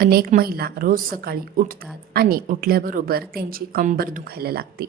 अनेक महिला रोज सकाळी उठतात आणि उठल्याबरोबर त्यांची कंबर दुखायला लागते.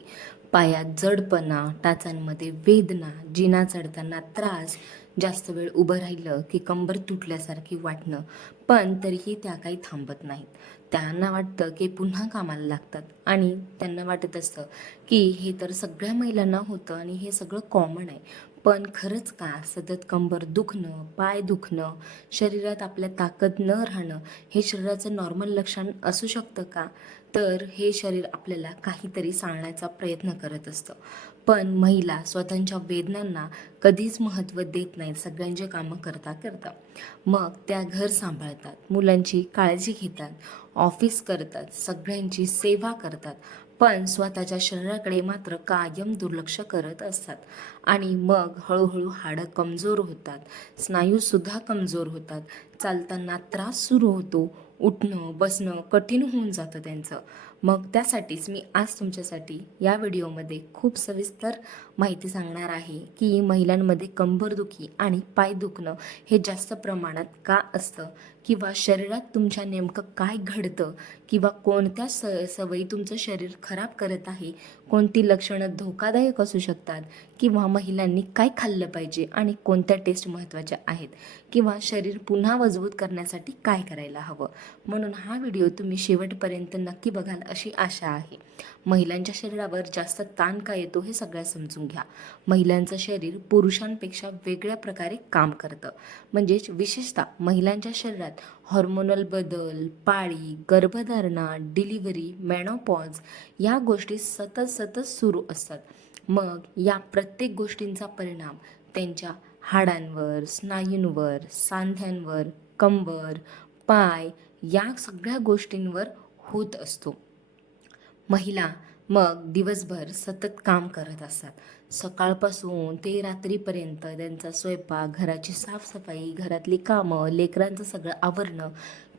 पायात जडपणा, टाचांमध्ये वेदना, जिना चढताना त्रास, जास्त वेळ उभं राहिलं की कंबर तुटल्यासारखी वाटणं. पण तरीही त्या काही थांबत नाहीत. त्यांना वाटतं की पुन्हा कामाला लागतात आणि त्यांना वाटत असतं की हे तर सगळ्या महिलांना होतं आणि हे सगळं कॉमन आहे. पण खरंच का सतत कंबर दुखणं, पाय दुखणं, शरीरात आपल्या ताकद न राहणं हे शरीराचं नॉर्मल लक्षण असू शकतं का? तर हे शरीर आपल्याला काहीतरी सांगण्याचा प्रयत्न करत असतं. पण महिला स्वतःच्या वेदनांना कधीच महत्त्व देत नाहीत सगळ्यांची कामं करता करता. मग त्या घर सांभाळतात, मुलांची काळजी घेतात, ऑफिस करतात, सगळ्यांची सेवा करतात. पण स्वतःच्या शरीराकडे मात्र कायम दुर्लक्ष करत असतात. आणि मग हळूहळू हाडं कमजोर होतात, स्नायूसुद्धा कमजोर होतात, चालताना त्रास सुरू होतो, उठणं बसणं कठीण होऊन जातं त्यांचं. मग त्यासाठीच मी आज तुमच्यासाठी या व्हिडिओमध्ये खूप सविस्तर माहिती सांगणार आहे की महिलांमध्ये कंबरदुखी आणि पाय दुखणं हे जास्त प्रमाणात का असतं, किंवा शरीरात तुमच्या नेमकं काय घडतं, किंवा कोणत्या सवयी तुमचं शरीर खराब करत आहे, कोणती लक्षणं धोकादायक असू शकतात, किंवा महिलांनी काय खाल्लं पाहिजे आणि कोणत्या टेस्ट महत्त्वाच्या आहेत, किंवा शरीर पुन्हा मजबूत करण्यासाठी काय करायला हवं. म्हणून हा व्हिडिओ तुम्ही शेवटपर्यंत नक्की बघाल अशी आशा आहे. महिलांच्या शरीरावर जास्त ताण का येतो हे सगळं समजून घ्या. महिलांचं शरीर पुरुषांपेक्षा वेगळ्या प्रकारे काम करतं. म्हणजेच विशेषतः महिलांच्या शरीरात हॉर्मोनल बदल, पाळी, गर्भधारणा, डिलिव्हरी, मेनोपॉज या गोष्टी सतत सतत सुरू असतात. मग या प्रत्येक गोष्टींचा परिणाम त्यांच्या हाडांवर, स्नायूंवर, सांध्यांवर, कंबर, पाय या सगळ्या गोष्टींवर होत असतो. महिला मग दिवसभर सतत काम करत असतात. सकाळपासून ते रात्रीपर्यंत त्यांचा स्वयंपाक, घराची साफसफाई, घरातली कामं, लेकरांचं सगळं आवरणं,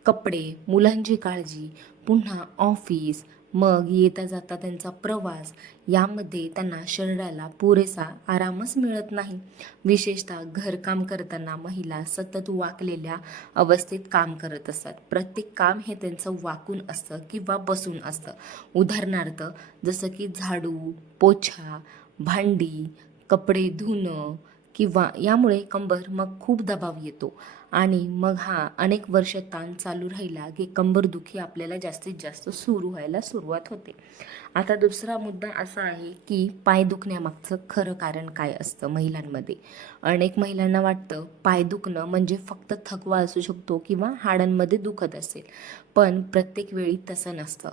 कपडे, मुलांची काळजी, पुन्हा ऑफिस, मग येता जाता त्यांचा प्रवास, यामध्ये त्यांना शरीराला पुरेसा आरामच मिळत नाही. विशेषतः घरकाम करताना महिला सतत वाकलेल्या अवस्थेत काम करत असतात. प्रत्येक काम हे त्यांचं वाकून असतं किंवा बसून असतं. उदाहरणार्थ जसं की झाडू, पोछा, भांडी, कपडे धुणं, किंवा यामुळे कंबर मग खूप दबाव येतो आणि मग हा अनेक वर्ष ताण चालू राहिला की कंबरदुखी आपल्याला जास्तीत जास्त सुरू व्हायला सुरुवात होते. आता दुसरा मुद्दा असा आहे की पाय दुखण्यामागचं खरं कारण काय असतं महिलांमध्ये. अनेक महिलांना वाटतं पाय दुखणं म्हणजे फक्त थकवा असू शकतो किंवा हाडांमध्ये दुखत असेल. पण प्रत्येक वेळी तसं नसतं.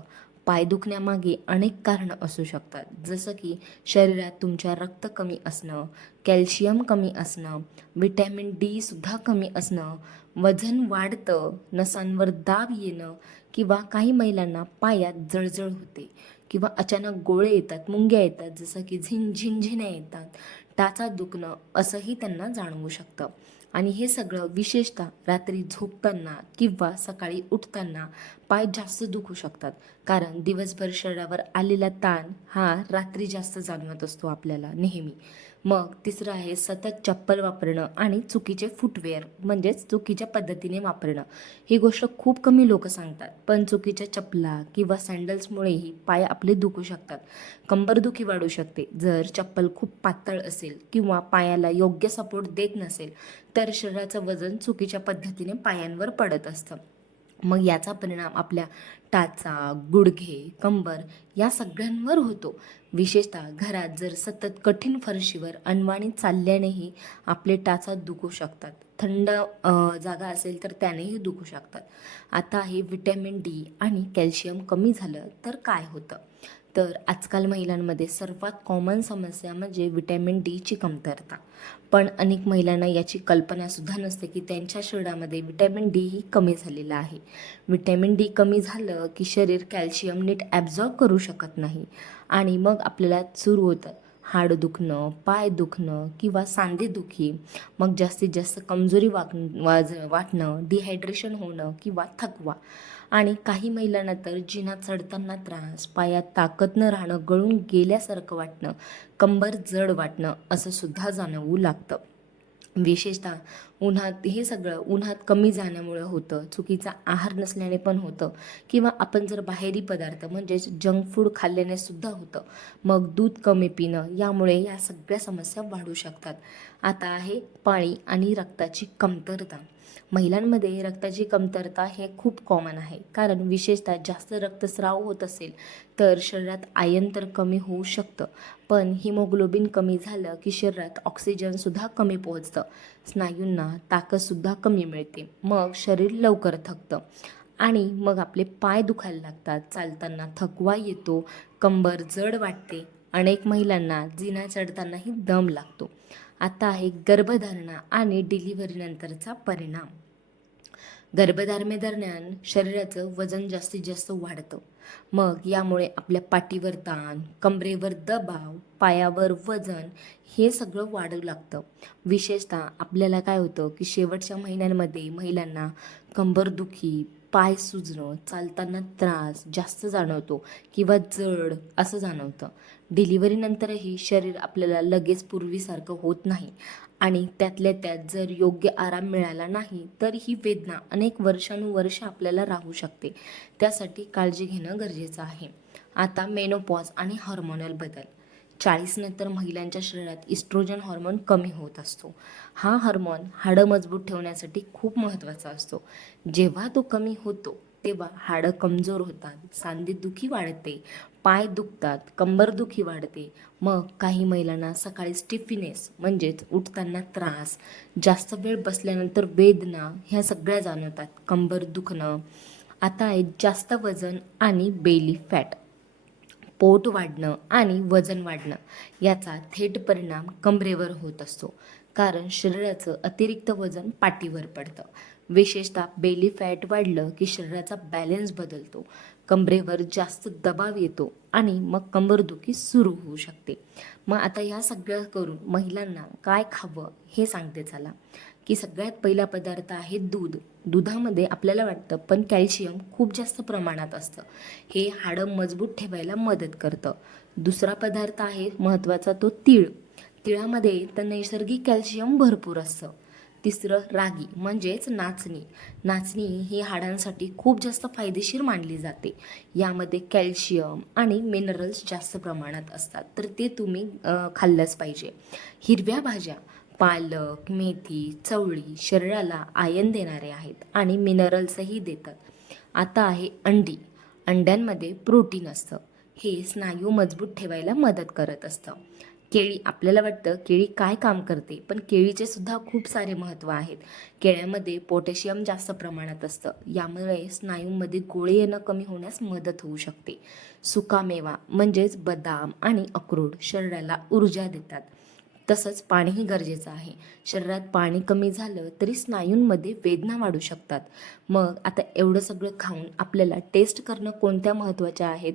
पाय दुखण्यामागे अनेक कारणं असू शकतात, जसं की शरीरात तुमच्या रक्त कमी असणं, कॅल्शियम कमी असणं, विटॅमिन डी सुद्धा कमी असणं, वजन वाढतं, नसांवर दाब येणं, किंवा काही महिलांना पायात जळजळ होते, किंवा अचानक गोळे येतात, मुंग्या येतात, जसं की झिंझिण्या येतात, टाचा दुखणं असंही त्यांना जाणवू शकतं. आणि हे सगळं विशेषतः रात्री झोपताना किंवा सकाळी उठताना पाय जास्त दुखू शकतात, कारण दिवसभर शरीरावर आलेला ताण हा रात्री जास्त जाणवत असतो आपल्याला नेहमी. मग तिसरं आहे सतत चप्पल वापरणं आणि चुकीचे फुटवेअर, म्हणजेच चुकीच्या पद्धतीने वापरणं. ही गोष्ट खूप कमी लोक सांगतात, पण चुकीच्या चपला किंवा सँडल्समुळेही पाय आपले दुखू शकतात. कंबरदुखी वाढू शकते जर चप्पल खूप पातळ असेल किंवा पायाला योग्य सपोर्ट देत नसेल, तर शरीराचं वजन चुकीच्या पद्धतीने पायांवर पडत असतं. मग याचा परिणाम आपल्या टाचा, गुडघे, कंबर या सगळ्यांवर होतो. विशेषतः घरात जर सतत कठीण फरशीवर अनवाणी चालल्यानेही आपले टाचा दुखू शकतात. थंड जागा असेल तर त्यानेही दुखू शकतात. आता हे विटॅमिन डी आणि कॅल्शियम कमी झालं तर काय होतं? तर आजकाल महिलांमध्ये सर्वात कॉमन समस्या म्हणजे विटॅमिन डीची कमतरता. पण अनेक महिलांना याची कल्पनासुद्धा नसते की त्यांच्या शरीरामध्ये विटॅमिन डी ही कमी झालेलं आहे. विटॅमिन डी कमी झालं की शरीर कॅल्शियम नीट ॲब्झॉर्ब करू शकत नाही आणि मग आपल्याला सुरू होतं हाड दुखणं, पाय दुखणं किंवा सांधेदुखी, मग जास्तीत जास्त कमजोरी वाटणं, डिहायड्रेशन होणं किंवा थकवा. आणि काही महिलांना तर जिना चढताना त्रास, पायात ताकद न राहणं, गळून गेल्यासारखं वाटणं, कंबर जड वाटणं असं सुद्धा जाणवू लागतं. विशेषतः उन्हात हे सगळं उन्हात कमी जाण्यामुळं होतं, चुकीचा आहार नसल्याने पण होतं किंवा आपण जर बाहेरी पदार्थ म्हणजेच जंक फूड खाल्ल्याने सुद्धा होतं. मग दूध कमी पिणं यामुळे या सगळ्या समस्या वाढू शकतात. आता आहे पाणी आणि रक्ताची कमतरता. महिलांमध्ये रक्ताची कमतरता हे खूप कॉमन आहे, कारण विशेषतः जास्त रक्तस्राव होत असेल तर शरीरात आयर्न तर कमी होऊ शकतं, पण हिमोग्लोबिन कमी झालं की शरीरात ऑक्सिजनसुद्धा कमी पोहोचतं, स्नायूंना ताकदसुद्धा कमी मिळते, मग शरीर लवकर थकतं आणि मग आपले पाय दुखायला लागतात, चालताना थकवा येतो, कंबर जड वाटते, अनेक महिलांना जिना चढतानाही दम लागतो. आता आहे गर्भधारणा आणि डिलिव्हरीनंतरचा परिणाम. गर्भधारणेदरम्यान शरीराचं वजन जास्तीत जास्त वाढतं. मग यामुळे आपल्या पाठीवर ताण, कमरेवर दबाव, पायावर वजन हे सगळं वाढू लागतं. विशेषतः आपल्याला काय होतं की शेवटच्या महिन्यांमध्ये महिलांना कंबरदुखी, पाय सुजणं, चालताना त्रास जास्त जाणवतो किंवा जड असं जाणवतं. डिलिव्हरीनंतरही शरीर आपल्याला लगेच पूर्वीसारखं होत नाही आणि त्यातल्या त्यात जर योग्य आराम मिळाला नाही तर ही वेदना अनेक वर्षानुवर्ष आपल्याला राहू शकते. त्यासाठी काळजी घेणं गरजेचं आहे. आता मेनोपॉज आणि हॉर्मोनल बदल. 40 नंतर महिलांच्या शरीरात इस्ट्रोजन हॉर्मोन कमी होत असतो. हा हार्मोन हाडं मजबूत ठेवण्यासाठी खूप महत्त्वाचा असतो. जेव्हा तो कमी होतो तेव्हा हाडं कमजोर होतात, सांधेदुखी वाढते, पाय दुखतात, कंबरदुखी वाढते. मग काही महिलांना सकाळी स्टिफनेस म्हणजेच उठताना त्रास, जास्त वेळ बसल्यानंतर वेदना ह्या सगळ्या जाणवतात, कंबर दुखणं. आता आहे जास्त वजन आणि बेली फॅट. पोट वाढणं आणि वजन वाढणं याचा थेट परिणाम कमरेवर होत असतो, कारण शरीराचं अतिरिक्त वजन पाठीवर पडतं. विशेषतः बेली फॅट वाढलं की शरीराचा बॅलन्स बदलतो, कमरेवर जास्त दबाव येतो आणि मग कंबरदुखी सुरू होऊ शकते. मग आता या सगळं करून महिलांना काय खावं हे सांगते चला. की सगळ्यात पहिला पदार्थ आहे दूध. दुधामध्ये आपल्याला वाटतं पण कॅल्शियम खूप जास्त प्रमाणात असतं, हे हाडं मजबूत ठेवायला मदत करतं. दुसरा पदार्थ आहे महत्त्वाचा तो तीळ. तिळामध्ये तर नैसर्गिक कॅल्शियम भरपूर असतं. तिसरं रागी म्हणजेच नाचणी. नाचणी ही हाडांसाठी खूप जास्त फायदेशीर मानली जाते. यामध्ये कॅल्शियम आणि मिनरल्स जास्त प्रमाणात असतात, तर ते तुम्ही खाल्लंच पाहिजे. हिरव्या भाज्या, पालक, मेथी, चवळी शरीराला आयर्न देणारे आहेत आणि मिनरल्सही देतात. आता आहे अंडी. अंड्यांमध्ये प्रोटीन असतं, हे स्नायू मजबूत ठेवायला मदत करत असतं. केळी. आपल्याला वाटतं केळी काय काम करते, पण केळीचे सुद्धा खूप सारे महत्त्व आहेत. केळ्यामध्ये पोटॅशियम जास्त प्रमाणात असतं, यामुळे स्नायूंमध्ये गोळे येणं कमी होण्यास मदत होऊ शकते. सुकामेवा म्हणजेच बदाम आणि अक्रोड शरीराला ऊर्जा देतात. तसंच पाणीही गरजेचं आहे. शरीरात पाणी कमी झालं तरी स्नायूंमध्ये वेदना वाढू शकतात. मग आता एवढं सगळं खाऊन आपल्याला टेस्ट करणं कोणत्या महत्त्वाच्या आहेत,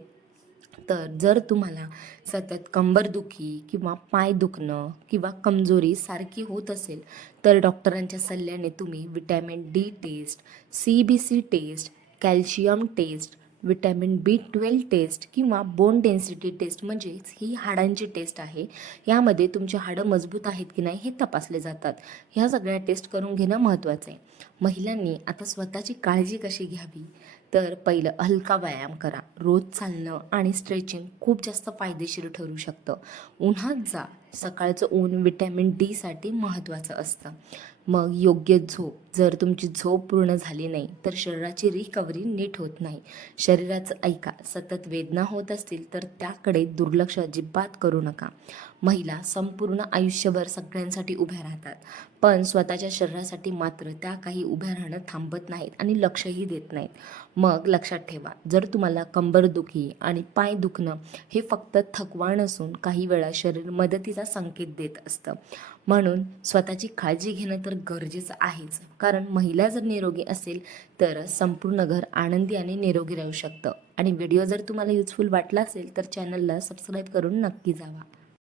तर जर तुम्हाला सतत कंबरदुखी किंवा पाय दुखणं किंवा कमजोरी सारखी होत असेल तर डॉक्टरांच्या सल्ल्याने तुम्ही vitamin D test, CBC test, calcium test, vitamin B12 test किंवा बोन डेन्सिटी टेस्ट म्हणजेच ही हाडांची टेस्ट आहे. यामध्ये तुमची हाडं मजबूत आहेत की नाही हे तपासले जातात. ह्या सगळ्या टेस्ट करून घेणं महत्त्वाचं आहे. महिलांनी आता स्वतःची काळजी कशी घ्यावी, तर पहिलं हलका व्यायाम करा. रोज चालणं आणि स्ट्रेचिंग खूप जास्त फायदेशीर ठरू शकतं. उन्हात जा. सकाळचं ऊन विटॅमिन Dसाठी महत्त्वाचं असतं. मग योग्य झोप. जर तुमची झोप पूर्ण झाली नाही तर शरीराची रिकव्हरी नीट होत नाही. शरीराचं ऐका. सतत वेदना होत असतील तर त्याकडे दुर्लक्ष अजिबात करू नका. महिला संपूर्ण आयुष्यभर सगळ्यांसाठी उभ्या राहतात, पण स्वतःच्या शरीरासाठी मात्र त्या काही उभ्या राहणं थांबत नाहीत आणि लक्षही देत नाहीत. मग लक्षात ठेवा, जर तुम्हाला कंबरदुखी आणि पाय दुखणं हे फक्त थकवा नसून काही वेळा शरीर मदतीचा संकेत देत असतं. म्हणून स्वतःची काळजी घेणं तर गरजेचं आहेच, कारण महिला जर निरोगी असेल तर संपूर्ण घर आनंदी आणि निरोगी राहू शकतं. आणि व्हिडिओ जर तुम्हाला युजफुल वाटला असेल तर चॅनलला सबस्क्राईब करून नक्की जावा.